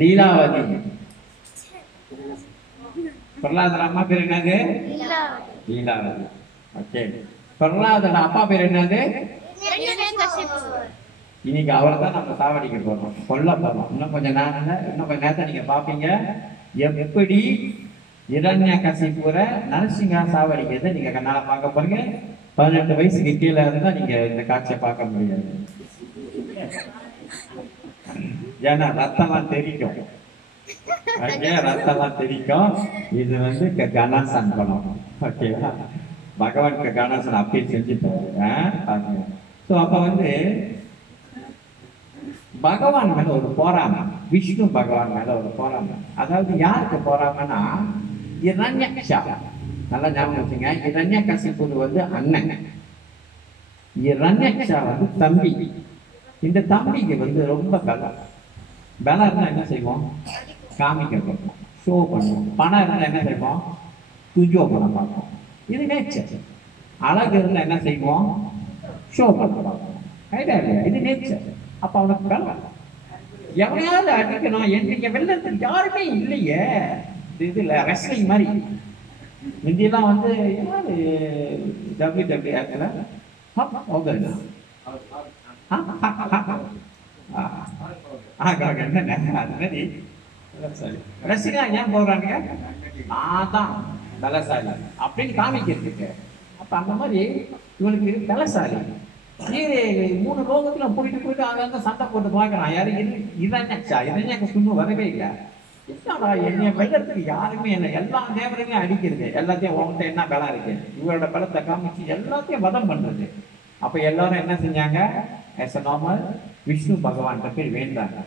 லீலாவதி. பிரகலாதர் அம்மா பேர் என்னது? லீலாவதி. ஓகே. பிரகலாதர் அப்பா பேர் என்னது? இன்னைக்கு அவரை தான் நம்ம சாவடிக்க போறோம், கொல்ல போறோம். இன்னும் கொஞ்ச நேரத்தை நீங்க பாப்பீங்க எப்படி இரண்யகசிபுர நரசிங்கா சாவடிக்கிறத நீங்க கண்ணால பார்க்க போறீங்க. 18 வயசுக்கு கீழே இருந்தா நீங்க இந்த காட்சியை பார்க்க முடியாது. ஏன்னா ரத்தம்லாம் தெரிக்கும், ரத்தம்லாம் தெரிக்கும். இது வந்து கணாசன் படம். ஓகேவா? பகவான் கணாசன் அப்பயே செஞ்சுட்டாரு. ஸோ அப்ப வந்து பகவான் மேல ஒரு போராம, விஷ்ணு பகவான் மேல ஒரு போராம. அதாவது யாருக்கு போராமன்னா இரண்யக்ஷா. நல்லா ஞாபகம் வச்சுங்க, இரண்யகசிபு வந்து அண்ணன், இரண்யக்ஷா வந்து தம்பி. இந்த தம்பிக்கு வந்து ரொம்ப பலம். பலம் இருந்தா என்ன செய்வோம்? காமிக்க பார்ப்போம், ஷோ பண்ணுவோம். பணம் இருந்தா என்ன செய்வோம்? துஜோ பண்ண பார்ப்போம். இது நேச்சர். அழகு இருந்தா என்ன செய்வோம்? ஷோ பண்ண பார்ப்போம். இது நேச்சர். அப்ப அவனுக்கு பலம். எவனையாவது அடிக்கணும், என்னைக்கு வெள்ளத்துக்கு யாருமே இல்லையே. இதுல ரெஸ்லிங் மாதிரி முந்தியெல்லாம் வந்து WWF ரசிகா ஏன் போடுறாங்க? நான் தான் பலசாலி அப்படின்னு காமிக்கிறதுக்கு. அப்ப அந்த மாதிரி இவனுக்கு பலசாலி. 3 லோகத்துல போயிட்டு அங்க சண்டை போட்டு பாக்குறான். யாரு? இரண்யகசிபு வரவே இல்லை. என்னடா என்னைய வெள்ளத்துக்கு யாருமே இல்லை, எல்லா தேவரையுமே அடிக்கிறது, எல்லாத்தையும் உங்கள்கிட்ட என்ன பலம் இருக்கு, இவரோட பலத்தை காமிச்சு எல்லாத்தையும் வதம் பண்றது. அப்ப எல்லாரும் என்ன செஞ்சாங்க? as a normal விஷ்ணு பகவான் போய் வேண்டாங்க.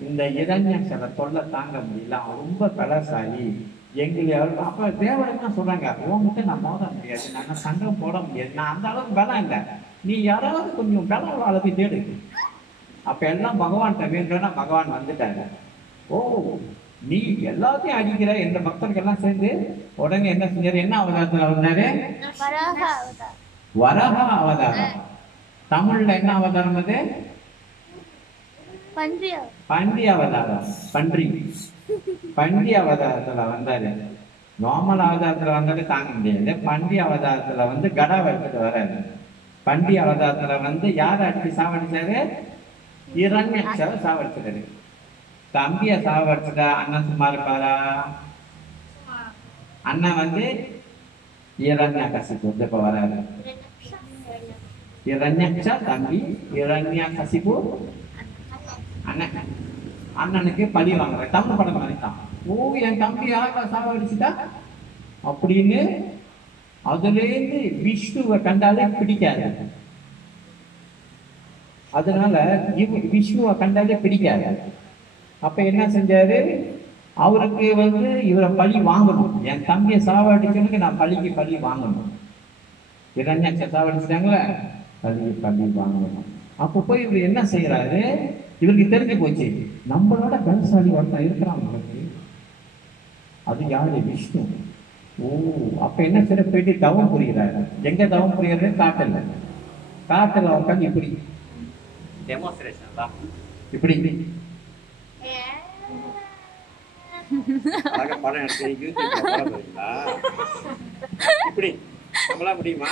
இந்த இரண்யகசிபுர தொல்லை தாங்க முடியல, அவன் ரொம்ப பலசாலி, எங்களையாவது. அப்ப தேவரைன்னா சொல்றாங்க, உங்ககிட்ட நான் மோத முடியாது, நாங்க சண்டை போட முடியாது, நான் அந்த அளவுக்கு பலம் இல்லை, நீ யாராவது கொஞ்சம் பலம் அளவு தேடு. அப்ப எல்லாம் பகவான்கிட்ட வேண்டும்னா பகவான் வந்துட்டாங்க. ஓ, நீ எல்லாத்தையும் அடிக்கிற இந்த பக்தர்கள்லாம் சேர்ந்து உடனே என்ன செஞ்சாரு? என்ன அவதாரத்துல வந்தாரு? வரஹ அவதாரம். தமிழ்ல என்ன அவதாரம் அது? பன்றி அவதாரம். பன்றி அவதாரத்துல வந்தாரு. நார்மல் அவதாரத்துல வந்தாரு தாங்க முடியாது. பன்றி அவதாரத்துல வந்து கடாவை எடுத்துட்டு வராரு. பன்றி அவதாரத்துல வந்து யாரை அடிச்சு சாவடிச்சாரு? இரண்யகசிபுவை சாவடிச்சாரு. தம்பிய சாவடிச்சுட்டா அண்ணன் சும்மா இருப்பாரா? அண்ணன் வந்து இரண்யகசிபு இப்ப வராரு. இரண்யக்ஷா தம்பி, இரண்யகசிபு அண்ணன். அண்ணனுக்கு பழி வாங்குற தமிழ் படம் மாதிரி தான். ஓ, என் தம்பி யாருக்கா சாவடிச்சுட்டா அப்படின்னு அதுல இருந்து விஷ்ணுவை கண்டாலே பிடிக்காது. அதனால விஷ்ணுவை கண்டாலே பிடிக்காது. அப்ப என்ன செஞ்சாரு? அவருக்கு வந்து இவரை பழி வாங்கணும், என் தம்பியை சாவடிச்சவனுக்கு நான் பழி வாங்கணும். இரண்யகசிபு சாவடிச்சிட்டாங்களே, பழி வாங்கணும். அப்ப போய் இவர் என்ன செய்யறாரு? இவருக்கு தெரிஞ்சு போச்சு, நம்மளோட பலசாலி ஒருத்தன் இருக்கிறான், அது யாரு? விஷ்ணு. ஓ, அப்ப என்ன செய்ய? போயிட்டு தவம் புரிகிறாரு. எங்க தவம் புரிகிறது? காட்டுல உட்காந்து இப்படி டெமோன்ஸ்ட்ரேஷன் தான். இப்படி படம் எடுத்து இப்படி நம்மளா முடியுமா?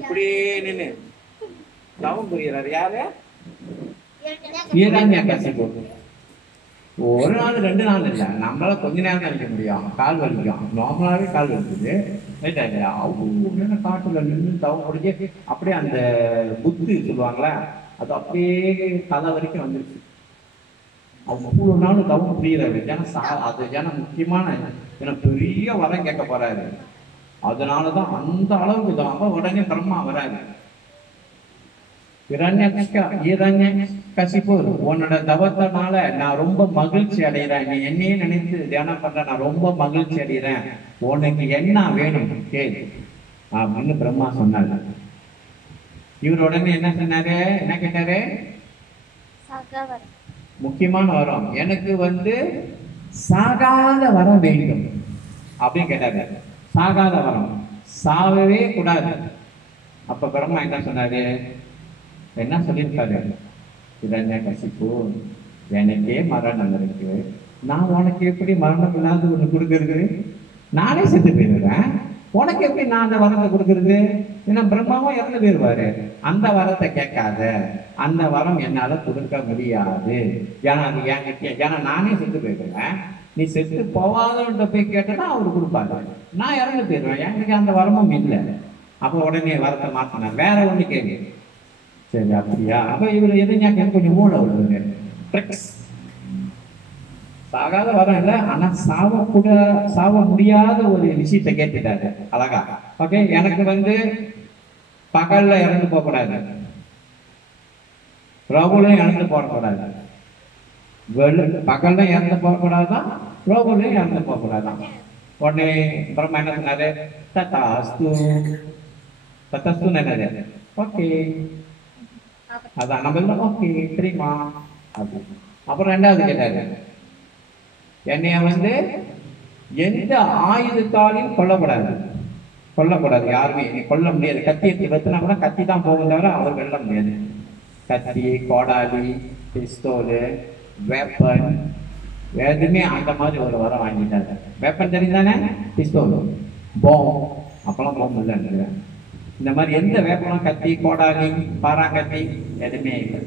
இப்படி நின்று தவம் புரிகிறாரு. யாரு? இரண்யகசிபு. ஒரு நாள் 2 நாள் இல்லை, நம்மளால கொஞ்ச நேரம் நினைக்க முடியும், கால் வலிக்கும். நார்மலாவே கால் வலிக்குது. அவங்க காட்டுல நின்று தவம் முடிஞ்சு அப்படியே அந்த புத்து சொல்லுவாங்களே, அது அப்படியே தலை வரைக்கும் வந்துருச்சு. அவ்வளவு நாள் தவம் புரியுறாரு. ஏன்னா முக்கியமான பெரிய வரம் கேட்க போறாரு. அதனாலதான் அந்த அளவுக்கு தான் உடனே பிரம்மா வராரு. இரண்யகசிபு, உன்னோட தவத்தினால நான் ரொம்ப மகிழ்ச்சி அடைகிறேன், நீ என்னையே நினைத்து தியானம் பண்ற, நான் ரொம்ப மகிழ்ச்சி அடைகிறேன், உனக்கு என்ன வேணும் கேள் அப்படின்னு பிரம்மா சொன்னாரு. இவர் உடனே என்ன சொன்னாரு? என்ன கேட்டாரு? முக்கியமான வரம், எனக்கு வந்து சாகாத வரம் வேண்டும் அப்படின்னு கேட்டாரு. சாகாத வரம், சாவவே கூடாது. அப்ப பிரம்மா என்ன சொன்னாரு? என்ன சொல்லியிருக்காரு? இரண்ய கசிப்பு, எனக்கே மரணம் இருக்கு, நான் உனக்கு எப்படி மரணம் இல்லாத ஒண்ணு கொடுக்கறது? நானே செத்து போயிடுறேன், உனக்கு எப்படி நான் அந்த வரத்தை கொடுக்கறது? ஏன்னா பிரம்மாவும் இறந்து போயிடுவாரு. அந்த வரத்தை கேட்காத, அந்த வரம் என்னால கொடுக்க முடியாது. ஏன்னா அது என்கிட்ட, ஏன்னா நானே செத்து போயிடுவேன், நீ செத்து போவாதவன்ட்ட போய் கேட்டா அவரு கொடுப்பாரு. நான் இறந்து போயிடுவேன், எனக்கு அந்த வரமும் இல்லை. அப்போ உடனே வரத்தை மாத்தினார், வேற ஒண்ணு கேள்வி. சரி அப்படியா? அப்ப இவர் எதிர்ஞாக்க கொஞ்சம் மூளை உள்ளது, ட்ரிக்ஸ். சாகாத வரம் இல்லை, ஆனா சாவ முடியாத ஒரு விஷயத்தை கேட்டுட்டாரு அழகா. ஓகே, எனக்கு பகல்ல இறந்து போக கூடாது, ரோபோலையும் இறந்து போகக்கூடாது, பகல்ல இறந்து போகக்கூடாதான், ரோபோலையும் இறந்து போகக்கூடாதான். உடனே பிரம்மா என்ன சொன்னாரு? தத்தாஸ்து. தத்தாஸ்து என்னது? ஓகே, அதான் நம்ம ஓகே தெரியுமா அப்படி. அப்புறம் ரெண்டாவது கேட்டாரு, என்னைய எந்த ஆயுதத்தாலையும் கொல்லக்கூடாது யாருமே, நீ கொல்ல முடியாது. கத்தி எடுத்து வச்சுனா கூட கத்தி தான் போகும் தவிர அவர் வெல்ல முடியாது. கத்தி, கோடாலி, பிஸ்தோலு, வேப்பன், எதுவுமே அந்த மாதிரி ஒரு வரம் வாங்கிட்டாரு. வேப்பன் தெரியுதானே? பிஸ்தோல், போம், அப்பெல்லாம் போம் இல்லை. இந்த மாதிரி எந்த வேப்பனும், கத்தி, கோடாலி, பாராங்கத்தி எதுவுமே இல்லை.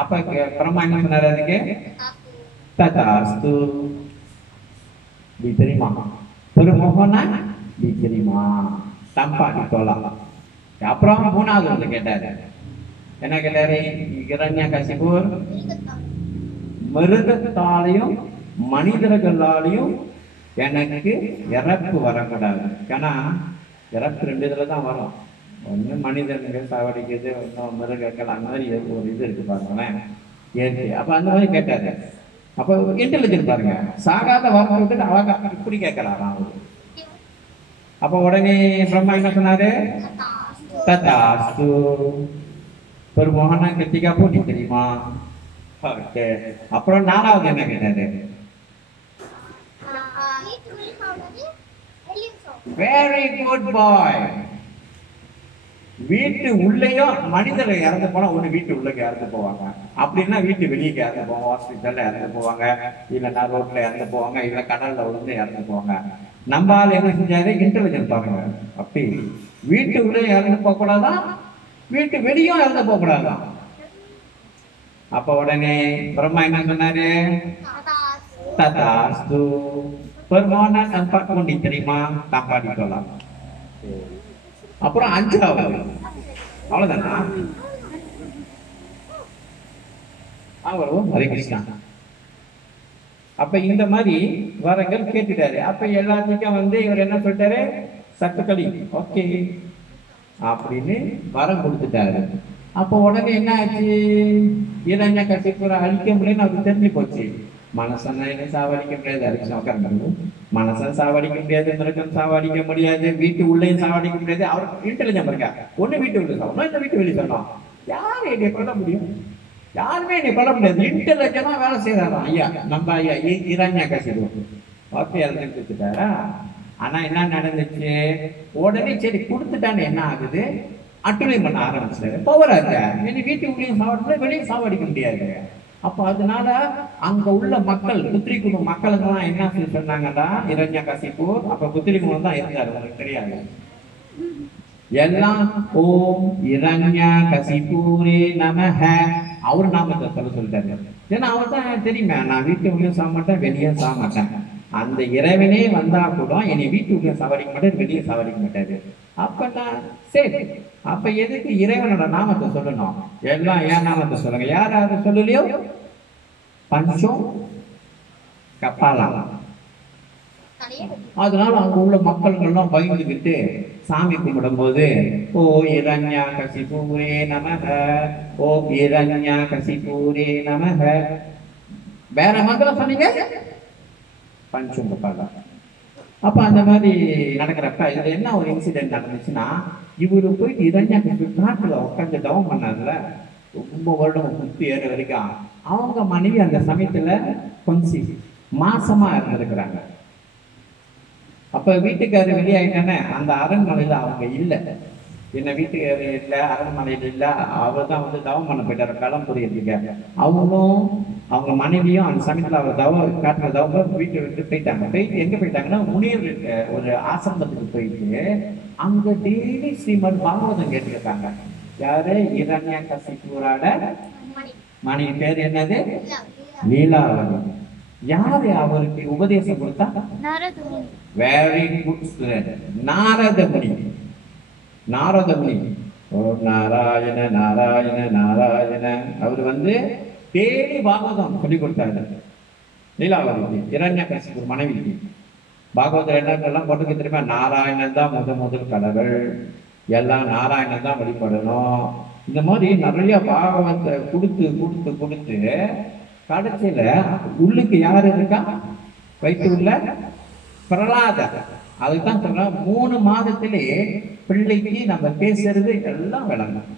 அப்ப பிரம்மா என்ன சொன்னாரு அதுக்கு? ததாஸ்து. தெரியுமா? ஒரு மோகனா தெரியுமா? தம்பா தோலாம். அப்புறம் மூணாவது கேட்டாரு, என்ன கேட்டாரு? இரண்ய கசிப்பு மிருகத்தாலையும் மனிதர்களாலையும் எனக்கு இறப்பு வரக்கூடாது. ஏன்னா இறப்பு ரெண்டு இதுல தான் வரும். ஒண்ணு மனிதர்கள் சாவடிக்கிறது, ஒன்னும் மிருகங்கள், அந்த மாதிரி ஒரு இது இருக்கு பாருங்களேன், இயற்கை. அப்ப அந்த மாதிரி கேட்டாரு. அப்ப இன்டெலிஜென்ட் பாருங்க, சாகாத வார்த்தை விட்டு அழகா இப்படி கேட்கலாம் அவரு. அப்ப உடனே பிரம்மா என்ன சொன்னாரு? ததாஸ்து. ஒரு மோகனா கத்திகா போட்டி தெரியுமா? ஓகே. அப்புறம் நாலாவது என்ன கேட்டாரு? வெரி குட் பாய். வீட்டு உள்ளேயும் மனிதர் இறந்து போனா ஒண்ணு வீட்டு உள்ள இறந்து போவாங்க, அப்படின்னா வீட்டு வெளியே இறந்து போவாங்க, ஹாஸ்பிட்டல்ல இறந்து போவாங்க, இல்லைன்னா ரோட்ல இறந்து போவாங்க, இல்ல கடல்ல விழுந்து இறந்து போவாங்க. நம்ம ஆள் என்ன செஞ்சாரு? இன்டெலிஜென்ட் பாருங்க. அப்படி வீட்டு உள்ளே இறந்து போக கூடாதான், வீட்டு வெளியும் இறந்து போக கூடாதான். அப்ப உடனே பிரம்மா என்ன சொன்னாரு? ததாஸ்து. பெருமானான் நம்பி தெரியுமா? தாப்பாடி சொல்லலாம். அப்புறம் அஞ்சாவது, அவ்வளவுதானா? ஹரே கிருஷ்ணா. அப்ப இந்த மாதிரி வரங்கள் கேட்டுட்டாரு. அப்ப எல்லாத்துக்கும் இவர் என்ன சொல்லிட்டாரு? சத்துக்களி ஓகே அப்படின்னு வரம் கொடுத்துட்டாரு. அப்ப உடனே என்ன ஆச்சு? இரண்ய கசிப்புரை அழிக்க முடியும்னு அவருக்கு தெரிஞ்சு போச்சு. மனசனை சாவடிக்க முடியாது, அரிசி உட்கார்ந்து மனசன் சாவடிக்க முடியாது, மிருகம் சாவடிக்க முடியாது, வீட்டு உள்ளே சாவடிக்க முடியாது. அவருக்கு இன்டெலிஜென்ட் இருக்கா? ஒண்ணு வீட்டு உள்ள சொல்லணும், இந்த வீட்டு வெளியே சொல்லணும். யாரு என்னை கொல்ல முடியும்? யாருமே என்னை கொல்ல முடியாது. இன்டெலிஜென்டா வேலை செய்யறாராம் ஐயா, நம்ம ஐயா இரண்ய கசிப்பு. ஓகே, அதை கொடுத்துட்டாரா? ஆனா என்ன நடந்துச்சு? உடனே சரி கொடுத்துட்டான்னு என்ன ஆகுது? அட்டுரை பண்ண ஆரம்பிச்சாரு. பவராச்ச இனி வீட்டு உள்ளேயும் சாவடிக்க, வெளியே சாவடிக்க முடியாது. அப்ப அதனால அங்க உள்ள மக்கள், புத்திரி குடும்ப மக்களுக்கு எல்லாம் என்ன சொன்னாங்கன்னா, இரண்ய கசிப்பு. அப்ப புத்திரி குடும்பம் தான் இருந்தாரு, உங்களுக்கு தெரியாது. எல்லாம் ஓம் இரண்ய கசிபூரே நமஹ அவரு நாமத்தை சொல்லிட்டாரு. ஏன்னா அவர் தான் தெரியுமே, நான் வீட்டு உள்ளே சாக மாட்டேன், வெளியே சாக மாட்டேன். அந்த இறைவனே வந்தா கூட என்னை வீட்டு உள்ளே சாவடிக்க மாட்டாரு, வெளியே சாவடிக்க மாட்டாரு. அப்ப சரி, அப்ப எதுக்கு இறைவனோட நாமத்தை சொல்லணும்? எல்லாம் ஏன் நாமத்தை சொல்லுங்க. யாராவது சொல்லலையோ பஞ்சம் கப்பாலா. அதனால அங்க உள்ள மக்கள்கள்லாம் பயந்துகிட்டு சாமி கும்பிடும் போது ஓ இரண்ய கசிபூரே நமஹ, ஓ இரண்ய கசிபூரே நமஹ. வேற மந்திரம் சொன்னீங்க, பஞ்சம் கப்பாலா. அப்ப அந்த மாதிரி நடக்கிறப்ப இதுல என்ன ஒரு இன்சிடென்ட் நடந்துச்சுன்னா, இவரு போயிட்டு இரண்ய நாட்டுல உட்காந்து டவுன் பண்ணார்ல, ரொம்ப வருடம் 37 வரைக்கும். அவங்க மனைவி அந்த சமயத்துல கொஞ்சம் மாசமா இருந்திருக்கிறாங்க. அப்ப வீட்டுக்காரர் வெளியாயிட்டானே, அந்த அரண்மனையில அவங்க இல்லை. என்ன வீட்டுக்கு இல்லை, அரண்மனையில் இல்லை, அவர் தான் வந்து தவம் பண்ண போயிட்டார் களம் புரியறதுக்கு. அவங்களும் அவங்க மனைவியும் அந்த சமயத்தில் அவர் காட்டுற தவம் வீட்டை விட்டு போயிட்டாங்க. போயிட்டு எங்கே போயிட்டாங்கன்னா முனிவர் ஒரு ஆசிரமத்துக்கு போயிட்டு அங்க டெய்லி ஸ்ரீமத் பாகவதம் கேட்டுருக்காங்க. யாரு? இரண்ய கசிபூரோட மனைவி பேர் என்னது? லீலாவதி. யாரு அவருக்கு உபதேசம் கொடுத்தா? Very good student, Naradamuni. Naradamuni ஓம் நாராயண நாராயண நாராயண. அவர் வந்து டெய்லி பாகவதம் சொல்லி கொடுத்தாரு லீலாவதிக்கு, இரண்ய கசிபூர் மனைவிக்கு. பாகவதம் என்னெல்லாம் போட்டுக்க தெரியுமா? நாராயணன் தான் முதல் கடவுள், எல்லாம் நாராயணன் தான் வழிபடணும். இந்த மாதிரி நிறைய பாகவத்தை கொடுத்து கொடுத்து கொடுத்து கடைசியில உள்ளுக்கு யாரு இருக்கா? வயிற்று உள்ள பிரலாதர். அதுதான் சொல்ற 3 மாதத்திலே பிள்ளைக்கு நம்ம பேசுறது எல்லாம் விளங்கும்.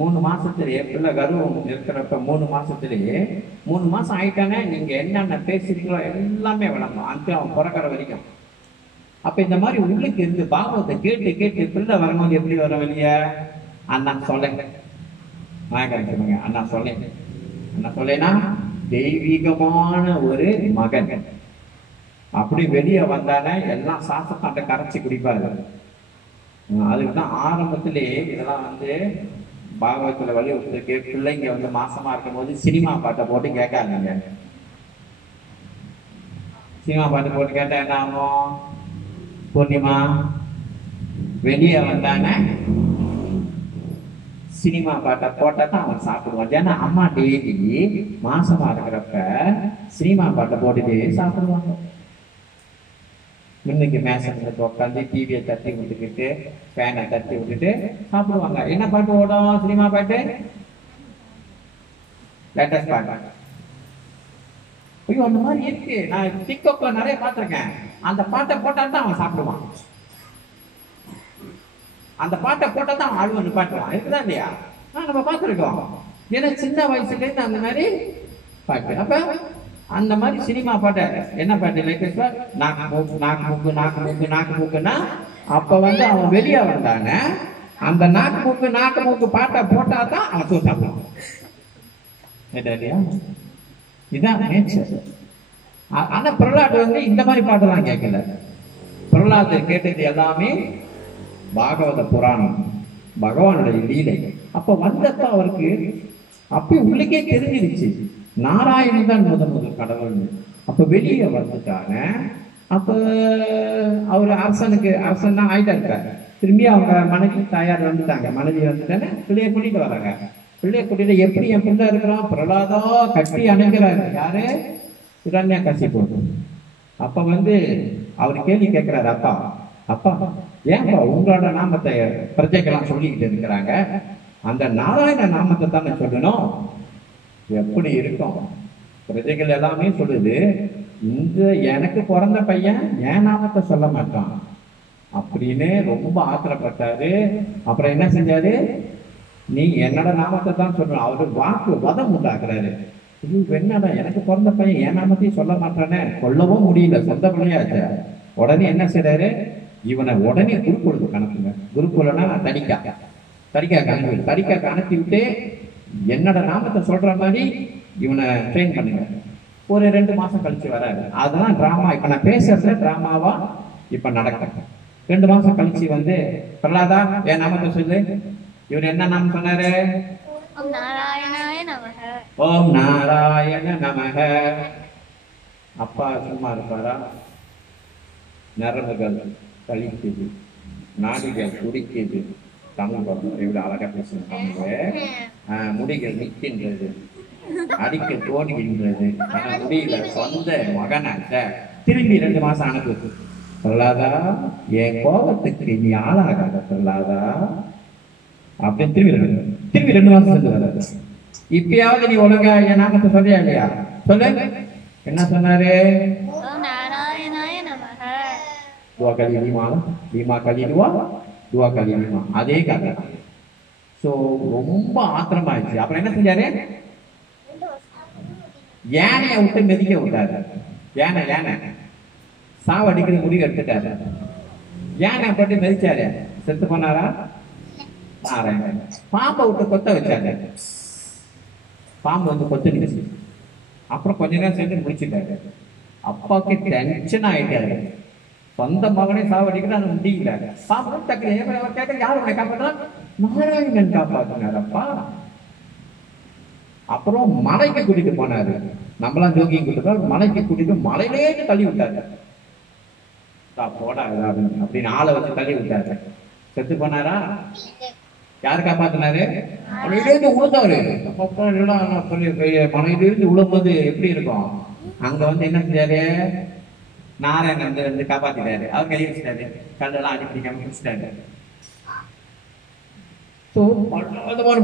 3 மாசத்திலேயே பிள்ளை கர்வம் இருக்கிறப்ப 3 மாசத்திலேயே 3 மாசம் ஆயிட்டானே நீங்க என்னென்ன பேசுறீங்களோ எல்லாமே விளங்கும், அந்த அவன் பிறக்கிற வரைக்கும். அப்ப இந்த மாதிரி உள்ளுக்கு இருந்து பாகவத்தை கேட்டு கேட்டு பிள்ளை வரும்போது எப்படி வர வெளியே? அண்ணா சொல்ல சொல்லுங்க, அண்ணா சொல்ல, அண்ணா சொல்லேனா தெய்வீகமான ஒரு மகன். அப்படி வெளியே வந்தானே எல்லாம் சாஸ்திரத்தை கரைச்சி குடிப்பாரு. அதுக்குதான் ஆரம்பத்திலே இதெல்லாம் வந்து பாகவத்துல வலியுறுத்துக்கு பிள்ளைங்க வந்து மாசமா இருக்கும் போது சினிமா பாட்டை போட்டு கேட்காதீங்க. சினிமா பாட்டு போட்டு கேட்டா என்ன ஆகும்? பூர்ணிமா வெளியே வந்தானே சினிமா பாட்டை போட்டா தான் அவன் சாப்பிடுவான். ஏன்னா அம்மா டெய்லி மாசமா இருக்கிறப்ப சினிமா பாட்டை போட்டுட்டு சாப்பிடுவாங்க. இன்னைக்கு மேசத்துல உட்காந்து டிவியை தட்டி விட்டுக்கிட்டு ஃபேனை தட்டி விட்டுட்டு சாப்பிடுவாங்க. என்ன பாட்டு ஓடும்? சினிமா பாட்டு, லேட்டஸ்ட் பாட்டு. ஐயோ அந்த மாதிரி இருக்கு. நான் டிக்டாக்ல நிறைய பார்த்திருக்கேன். அந்த பாட்டை போட்டா தான் அவன் சாப்பிடுவான். அந்த பாட்டை போட்டா தான் அவன் அழுவ நிப்பாட்டுவான். இருக்குதா இல்லையா? நம்ம பார்த்துருக்கோம். ஏன்னா சின்ன வயசுல இருந்து அந்த மாதிரி பாட்டு. அப்ப அந்த மாதிரி சினிமா பாட்டை என்ன பாட்டு? லேட்டஸ்டா நாக்கு மூக்கு நாக்கு மூக்கு நாக்கு மூக்கு நாக்கு மூக்குன்னா அப்ப வந்து அவன் வெளியே வந்தாங்க. அந்த நாக்கு மூக்கு பாட்டை போட்டா தான் அவன் தூ சாப்பிடுவான். இதுதான் நேச்சர். ஆனா பிரகலாத் வந்து இந்த மாதிரி பாட்டெல்லாம் கேட்கல. பிரகலாத் கேட்டது எல்லாமே பாகவத புராணம், பகவானுடைய லீலை. அப்ப வந்தப்ப அவருக்கு அப்பயும் உள்ளுக்கே தெரிஞ்சிருச்சு நாராயணன் தான் முதல் கடவுள். அப்ப வெளியே வந்துட்டாங்க. அப்ப அவர் அரசன் தான் ஆயிட்டாரு. திரும்பி அவங்க மனைவி தாயார் வந்துட்டாங்க. மனைவி வந்துட்டானே பிள்ளைய கூட்டிட்டு வராங்க. பிள்ளைய கூட்டிட்டு எப்படி என் பிள்ளை இருக்கிறான்? பிரகலாதா கட்டி அணைக்கிறாரு. யாரு? இரண்ய கசிபு. அப்ப வந்து அவர் கேள்வி கேட்கிறாரு, அப்பா அப்பா ஏன்பா உங்களோட நாமத்தை பிரஜைக்கெல்லாம் சொல்லிக்கிட்டு இருக்கிறாங்க? அந்த நாராயண நாமத்தை தானே சொல்லணும். எப்படி இருக்கும்? பிரஜைகள் எல்லாமே சொல்லுது, இந்த எனக்கு பிறந்த பையன் என் நாமத்தை சொல்ல மாட்டான் அப்படின்னு ரொம்ப ஆத்திரப்பட்டாரு. அப்புறம் என்ன செஞ்சாரு? நீ என்னோட நாமத்தை தான் சொல்லணும். அவரு வாக்கு வதம் உண்டாக்குறாரு. என்னடா எனக்கு பிறந்த பையன் என் நாமத்தையும் சொல்ல மாட்டானே, கொல்லவும் முடியல, சொந்த பிள்ளையாச்ச. உடனே என்ன செய்றாரு? இவனை உடனே குருக்குழுக்கு அனுப்புங்க. குருக்குலனா தரிக்காக்கு அனுப்பி விட்டு என்னோட நாமத்தை சொல்ற மாதிரி இவனை ட்ரெயின் பண்ணுங்க. ஒரு 2 மாசம் கழிச்சு வராரு. அதெல்லாம் டிராமா. இப்ப நான் பேசுறதுல டிராமாவா இப்ப நடக்கும். 2 மாசம் கழிச்சு வந்து பிரகலாதா என் நாமத்தை சொல்லு. இவர் என்ன நாமம் சொன்னாரு? ஓம் நாராயண நமக. அப்பா சும்மா இருப்பாரா? நரம்புகள் கழிக்குது, நாடிகள் துடிக்குது. தமிழ் பக்கம் இவ்வளவு அழகா பேசுறாங்க. முடிகள் நிற்கின்றது, அடிக்க தோணுகின்றது. ஆனா முடியல. சொந்த மகனாட்ட திரும்பி 2 மாசம் அனுப்புது. பிரகலாதா என் கோபத்துக்கு நீ ஆளாகாத பிரகலாதா அப்படின்னு திரும்பி 2 மாசம் சென்று வராது. இப்பயாவது நீ ஒழுங்கா என் நாமத்தை சொல்றியா இல்லையா? சொல்லு. என்ன சொன்னாரு? dua kali 5 5 kali 2 2 kali 5 அதே கதை. சோ ரொம்ப ஆத்திரமாயிடுச்சு. அப்புறம் என்ன செஞ்சாரு? யானையை விட்டு மிதிக்க விட்டாரு. யானை சாவடிக்கிற முடிவு எடுத்துட்டாரு. யானை போட்டு மிதிச்சாரு. செத்து போனாரா? நாராயணன். பாம்பை விட்டு கொத்த வச்சாங்க. பாம்பு வந்து கொத்துனுச்சு. அப்புறம் கொஞ்ச நேரம் சேர்ந்து முடிச்சுட்டாரு. அப்பாவுக்கு டென்ஷன் ஆயிட்டாரு. சொந்த மகனே சாவடிக்கிட்டு அது முடியல. பாம்பு டக்குனு அவர் கேட்க யார் உன்னை காப்பாற்றா? நாராயணன் காப்பாத்தினாரப்பா. அப்புறம் மலைக்கு கூட்டிட்டு போனாரு. நம்மளாம் ஜோகிங் கூட்டிட்டு மலைக்கு கூட்டிட்டு மலையிலேயே தள்ளி விட்டாரு. போடா அப்படின்னு ஆளை வச்சு தள்ளி விட்டாரு. செத்து போனாரா? யாரு காப்பாத்தினாரு? மலையிலேருந்து உழுந்தாரு. மலையிலிருந்து உழும்போது எப்படி இருக்கும்? அங்க வந்து என்ன செஞ்சாரு? நாராயணன் வந்து காப்பாத்திட்டாரு. அவர் கை வச்சிட்டாரு. கல்லெல்லாம் அடிப்பிடிக்காம முடிச்சிட்டாரு.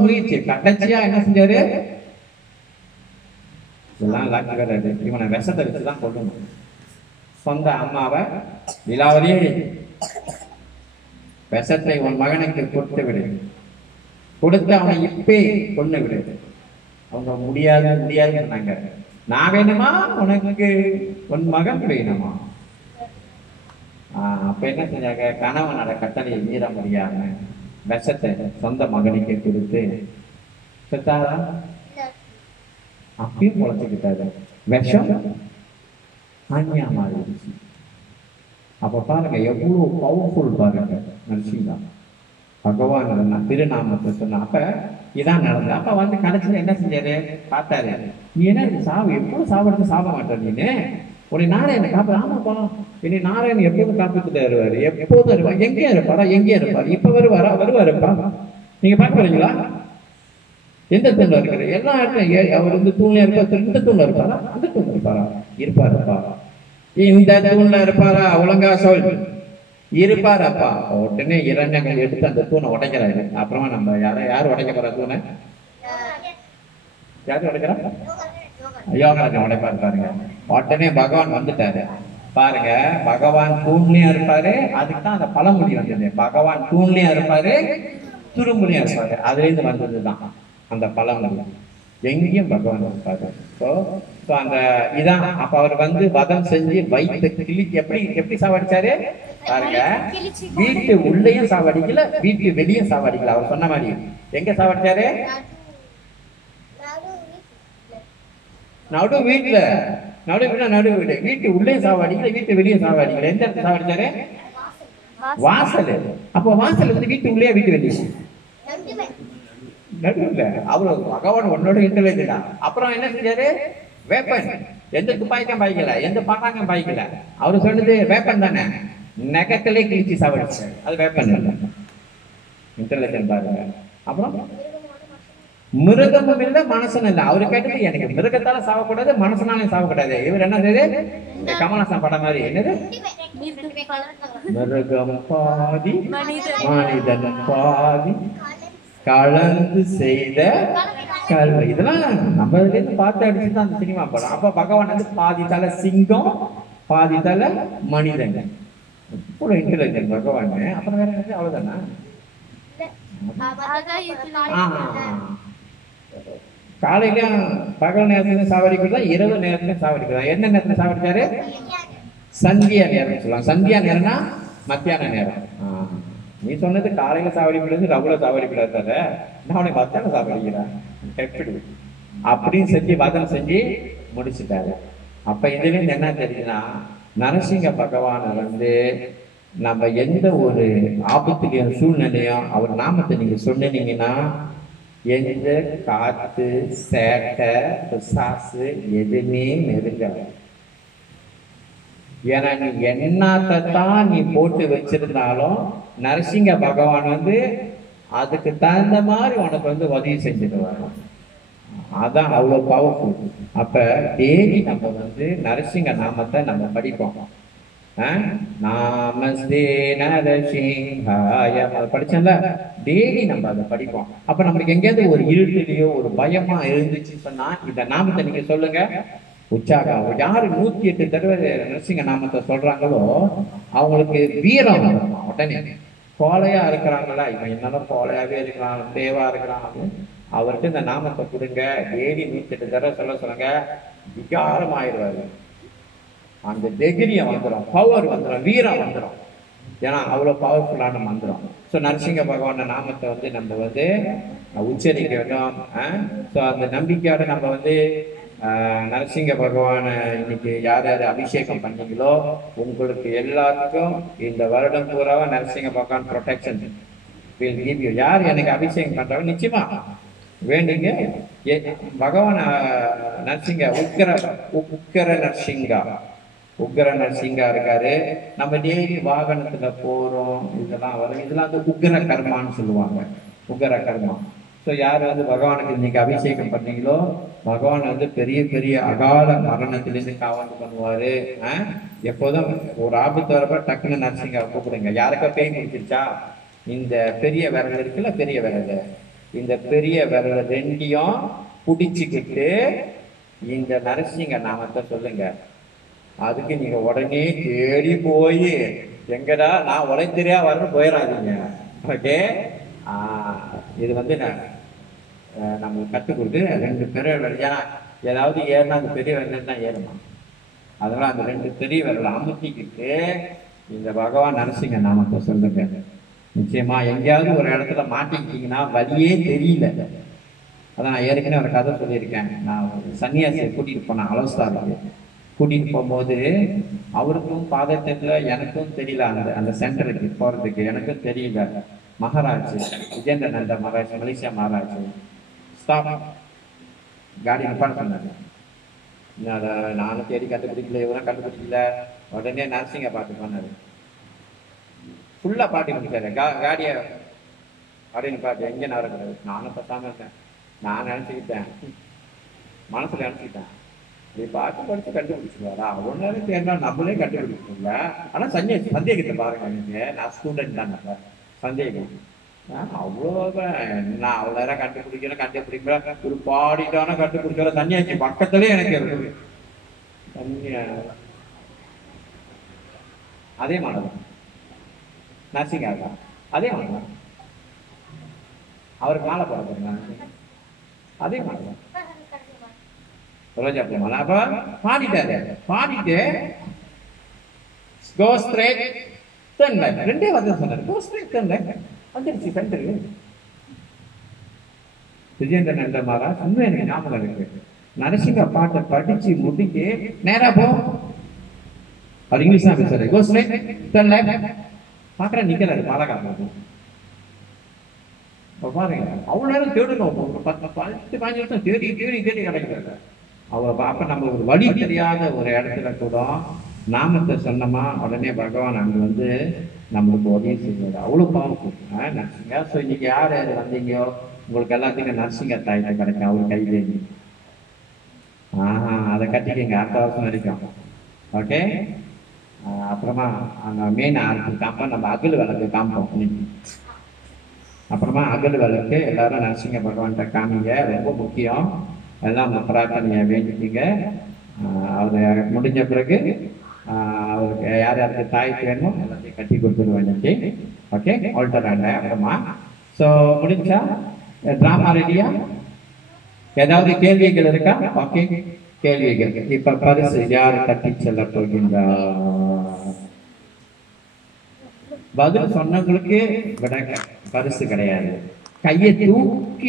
முயற்சி கடைசியா என்ன செஞ்சாரு? இதெல்லாம் லாக்கிறாரு. இவனை விஷத்தை வச்சுதான் கொல்லணும். சொந்த அம்மாவை நிலாவரியே விஷத்தை உன் மகனுக்கு கொடுத்து விடு, கொடுத்து அவனை இப்பே கொண்டு விடு. அவங்க முடியாது முடியாதுன்னு சொன்னாங்க. நான் வேணுமா உனக்கு உன் மகன் வேணுமா? அப்ப என்ன செஞ்சாங்க? கணவனோட கட்டளையை மீற முடியாம விஷத்தை சொந்த மகனுக்கு கொடுத்து செத்தாரா? அப்பயும் பொழைச்சுக்கிட்டாரு. விஷம் ஆன்யா மாறிடுச்சு. அப்ப பாருங்க எவ்வளவு பவர்ஃபுல் பாருங்க நரசிங்கா. பகவான் திருநாமத்தை சொன்ன அப்ப இதான் நடந்தது. அப்ப வந்து கடைசியில என்ன செஞ்சாரு? பார்த்தாரு. நீ என்ன சாவு எப்போதும் சாப்பிடுறது சாப்பிட மாட்டேன் நீனு, உன்னை நாராயணனை காப்பா. ஆமாப்பா, இனி நாராயணன் எப்போதும் காப்பாத்துட்டு வருவாரு. எப்போதும் இருப்பாரு. எங்கேயா இருப்பாரா? எங்கேயா இருப்பாரு? இப்ப வருவாருப்பா. நீங்க பார்க்க போறீங்களா? எந்த தூண்ல இருக்கிற எல்லா இடத்துலையும் அவர் வந்து தூண்ல இருப்பாரு. இந்த தூண்ல இருப்பாரா? அந்த தூண்ல இருப்பாரா? இருப்பாருப்பா. இந்த தூண்ல இருப்பாரா? ஒழுங்கா சொல். இருப்பாரப்பா. உடனே இரண்டங்கள் எடுத்து அந்த தூணை உடைக்கிறாரு. அப்புறமா நம்ம யாரு உடைக்க போற தூணை? யாரு உடைக்கிறா? யோகராஜன் உடைப்பாரு பாருங்க. உடனே பகவான் வந்துட்டாரு பாருங்க. பகவான் தூண்லயும் இருப்பாரு. அதுக்கு தான் அந்த பழமொழி வந்தது. பகவான் தூண்லயும் இருப்பாரு, துரும்புலயும் இருப்பாரு. அதுல இருந்து வந்ததுதான் அந்த பழமொழி. எங்கேயும் பகவான் இருப்பாரு. அந்த இதான். அப்ப அவர் வந்து வதம் செஞ்சு வைத்து எப்படி சாவடிச்சாரு பாருங்க. வீட்டு உள்ளேயும் சாவடிக்கல, வீட்டு வெளியும் சாவடிக்கல. அவர் சொன்ன மாதிரி எங்க சாவடிச்சாரு? நடு வீட்டுல. நடு வீடு. வீட்டு உள்ளே சாவடிக்கல, வீட்டு வெளியே சாவடிக்கல. எந்த இடத்துல சாவடிச்சாரு? வாசல். அப்ப வாசல் வந்து வீட்டு உள்ளே வீட்டு வெளியே நடுவில். அவ்வளவு பகவான் உன்னோட இன்டர்வியூ. அப்புறம் என்ன செஞ்சாரு? வேப்பன். எந்த துப்பாக்கியும் பாய்க்கல, எந்த பாட்டாங்கும் பாய்க்கல. அவரு சொன்னது வேப்பன் தானே. நெகத்திலே கிழிச்சு சாவடிச்சாரு. அது வேப்பன் இல்லை. இன்டர்வியூ பாருங்க. அப்புறம் மிருகமும் இல்லை, மனசனும் இல்லை. அவரு கேட்டது எனக்கு மிருகத்தால சாவக்கூடாது, மனசனாலையும் சாவக்கூடாது. இவர் என்ன செய்யுது? இந்த கமலஹாசன் படம் மாதிரி என்னது? மிருகம் பாதி மனிதன் பாதி கலந்து செய்த கல்வி. இதெல்லாம் நம்ம பார்த்து அடிச்சுதான் அந்த சினிமா படம். அப்ப பகவான் வந்து பாதி தலை சிங்கம், பாதி தலை மனிதன். இவ்வளவு இன்டெலிஜென்ட் பகவான். அப்புறம் வேற என்ன? அவ்வளவுதானா? காலையிலயும் பகல் நேரத்துல சாவடிக்கிறதா, இரவு நேரத்துல சாவடிக்கிறதா? என்ன நேரத்துல சாவடிச்சாரு? சந்தியா நேரம் சொல்லுவாங்க. சந்தியா நேரம்னா மத்தியான நேரம். நீ சொன்னது காலையில சாவடிக்கிறது, ரகுல சாவடிக்கிறாரு. நான் உனக்கு மத்தியான சாவடிக்கிறேன் எப்படி அப்படின்னு செஞ்சு வதம் செஞ்சு முடிச்சுட்டாரு. அப்ப இதுல இருந்து என்ன தெரியுதுன்னா, நரசிங்க பகவான வந்து நம்ம எந்த ஒரு ஆபத்துலையும் சூழ்நிலையும் அவர் நாமத்தை நீங்க சொன்னீங்கன்னா எந்த காத்து சேட்டை பிசாசு எதுவுமே நெருங்காது. ஏன்னா நீ என்னத்தான் நீ போட்டு வச்சிருந்தாலும் நரசிங்க பகவான் வந்து அதுக்கு தகுந்த மாதிரி உனக்கு வந்து உதவி செஞ்சுடுவாங்க. அதான் அவ்வளவு பவர்ஃபுல். அப்ப டெய்லி நம்ம வந்து நரசிங்க நாமத்தை நம்ம படிப்போம். நாமஸ்தே நரசிங்காய படிச்சோம்ல, டெய்லி நம்ம அதை படிப்போம். அப்ப நம்மளுக்கு எங்கேயாவது ஒரு இருட்டுலயோ ஒரு பயமா இருந்துச்சுன்னு சொன்னா இந்த நாமத்தை நீங்க சொல்லுங்க, உற்சாகம். யாரு 108 தடவை நரசிங்க நாமத்தை சொல்றாங்களோ அவங்களுக்கு வீரம் வரும். உடனே கோலையா இருக்கிறாங்களா, இவன் என்னாலும் கோலையாவே இருக்கிறான், தேவா இருக்கிறான், அவருக்கு இந்த நாமத்தை கொடுங்க. டெய்லி 108 தடவை சொல்லுங்க. விகாரம் ஆயிடுவாரு. அந்த தைரியம் வந்துடும், பவர் வந்துடும், வீரம் வந்துடும். ஏன்னா அவ்வளோ பவர்ஃபுல்லான மந்திரம். ஸோ நரசிங்க பகவான நாமத்தை வந்து நம்ம வந்து உச்சரிக்க வேண்டும். ஸோ அந்த நம்பிக்கையோட நம்ம வந்து நரசிங்க பகவானை இன்னைக்கு யார் யார் அபிஷேகம் பண்ணீங்களோ உங்களுக்கு எல்லாத்துக்கும் இந்த வருடம் பூராவா நரசிங்க பகவான் ப்ரொடெக்ஷன் வில் கிவ் யூ. யார் எனக்கு அபிஷேகம் பண்றாங்க நிச்சயமா வேண்டிங்க பகவான் நரசிங்க உக்கர நரசிங்கா உக்ர நரசிங்கா இருக்காரு. நம்ம டெய்லி வாகனத்துல போறோம், இதெல்லாம் வரும். இதெல்லாம் வந்து உக்ர கர்மான்னு சொல்லுவாங்க, உக்ர கர்மா. ஸோ யார் வந்து பகவானுக்கு இன்னைக்கு அபிஷேகம் பண்ணீங்களோ பகவான் வந்து பெரிய பெரிய அகால மரணத்திலிருந்து காவந்து பண்ணுவாரு. எப்போதும் ஒரு ஆபத்து வரப்ப டக்குன்னு நரசிங்கா கூப்பிடுங்க. யாருக்கா பேய் முடிச்சிருச்சா, இந்த பெரிய விரல் இருக்குல்ல, பெரிய விரல், இந்த பெரிய விரல் ரெண்டையும் பிடிச்சிக்கிட்டு இந்த நரசிங்க நாமத்தை சொல்லுங்க. அதுக்கு நீங்க உடனே தேடி போய் எங்கடா நான் உழைத்திரியா வரணும் போயிடாதீங்க. ஓகே, இது வந்து நம்மளுக்கு கற்றுக் கொடுத்து 2 பெரிய விரல், ஏன்னா ஏதாவது ஏறினா அந்த பெரிய விரல் தான் ஏறுமா, அதெல்லாம் அந்த 2 பெரிய விரல் அமுத்திக்கிட்டு இந்த பகவான் நரசிங்க நாமத்தை சொல்லுங்க. நிச்சயமா எங்கேயாவது ஒரு இடத்துல மாட்டிக்கிட்டீங்கன்னா வழியே தெரியல. அதான் நான் ஏற்கனவே ஒரு கதை சொல்லியிருக்கேன். நான் சன்னியாசியை கூட்டிட்டு போனேன் அலோஸ்தாருக்கு. கூட்டிட்டு போகும்போது அவருக்கும் பாதத்துல எனக்கும் தெரியல, அந்த சென்டருக்கு போறதுக்கு எனக்கும் தெரியல. மகாராஜ் விஜேந்திரநந்த மகாராஜ், மலேசியா மகாராஜ் ஸ்டாப் காடி நிப்பாட்ட சொன்னாங்க. அதை நானும் தேடி கண்டுபிடிக்கல, இவரும் கண்டுபிடிக்கல. உடனே நரசிங்க பாட்டு பண்ணாரு, ஃபுல்லா பாட்டி முடிச்சாரு. காடிய அப்படின்னு பாட்டு எங்கே நடக்கிறது. நானும் பத்தாம இருக்கேன். நான் நினைச்சுக்கிட்டேன், மனசுல நினைச்சுக்கிட்டேன், பாட்டு படிச்சு கண்டுபிடிச்சிருவாரா, அவ்வளோ நேரம் தேர்னா நம்மளே கண்டுபிடிச்சிருல. ஆனா சந்தேகத்தை பாருங்க, நீங்க நான் ஸ்டூடெண்ட் தானே, சந்தேகம் அவ்வளோ. நான் அவ்வளோ நேரம் கண்டுபிடிக்கல ஒரு பாடிட்டான கண்டுபிடிச்சார சன்னியாசி பக்கத்துலேயே எனக்கு இருக்குது. அதே மாதிரி நரசிங்கா தான், அதே மாதிரி அவருக்கு மாலை போட போறேன், அதே மாதிரி ரோஜா பூ மாலை. அப்ப பாடிட்டாரு, பாடிட்டு கோ ஸ்ட்ரைட் டர்ன் ரைட், 2 வார்த்தை சொன்னாரு. கோ ஸ்ட்ரைட் டர்ன் ரைட் வந்துருச்சு சென்டர். விஜேந்திரநந்த மகாராஜ் இன்னும் எனக்கு ஞாபகம் இருக்கு. நரசிங்க பாட்டை படிச்சு முடிக்க நேரா போ, அவர் இங்கிலீஷ் தான் பேசுறாரு. கோ ஸ்ட்ரைட் டர்ன் ரைட் பாக்குறேன் நிக்கிறாரு பாலகாரம். பாருங்க அவ்வளவு நேரம் தேடணும், ஒரு 10-15 நிமிஷம் தேடி தேடி தேடி கிடைக்கிறாரு. அப்ப நம்ம ஒரு வழி தெரியாத ஒரு இடத்துல கூட நாமத்தை சொன்னோமா உடனே பகவான் அங்க வந்து நம்மளுக்கு உதவி செய்வாரு. அவ்வளவு பவர்ஃபுல் நரசிங்கா. ஸோ இன்னைக்கு யார் யார் வந்தீங்கோ உங்களுக்கு எல்லாத்துக்கும் நரசிங்க தாய்க்கு கிடைக்கும் அவர் கையிலே. அதை கட்டிக்கங்க அடுத்த வருஷம் வரைக்கும். ஓகே, அப்புறமா அந்த மெயின் ஆளுக்கு காப்போம், நம்ம அகல் விளக்கு காப்போம் இன்னைக்கு. அப்புறமா அகல் விளக்கு எல்லாரும் நரசிங்க பகவான்கிட்ட காமிங்க, ரொம்ப முக்கியம். எல்லாம் அந்த பிரார்த்தனையை வேண்டிட்டீங்க. அவர் முடிஞ்ச பிறகு அவருக்கு யார் யாருக்கு தாய்க்கு வேணுமோ எல்லாத்தையும் கட்டி கொடுத்துருவாங்க. ஓகே, ஆல்டர் ஆண்ட அப்புறமா. ஸோ முடிஞ்சா டிராமா ரெடியா? ஏதாவது கேள்விகள் இருக்கா? ஓகே, கேள்விகள். இப்ப பரிசு யார் கட்டி செல்ல போகின்றார்? பதில் சொன்னவங்களுக்கு பரிசு கிடையாது. கையை தூக்கி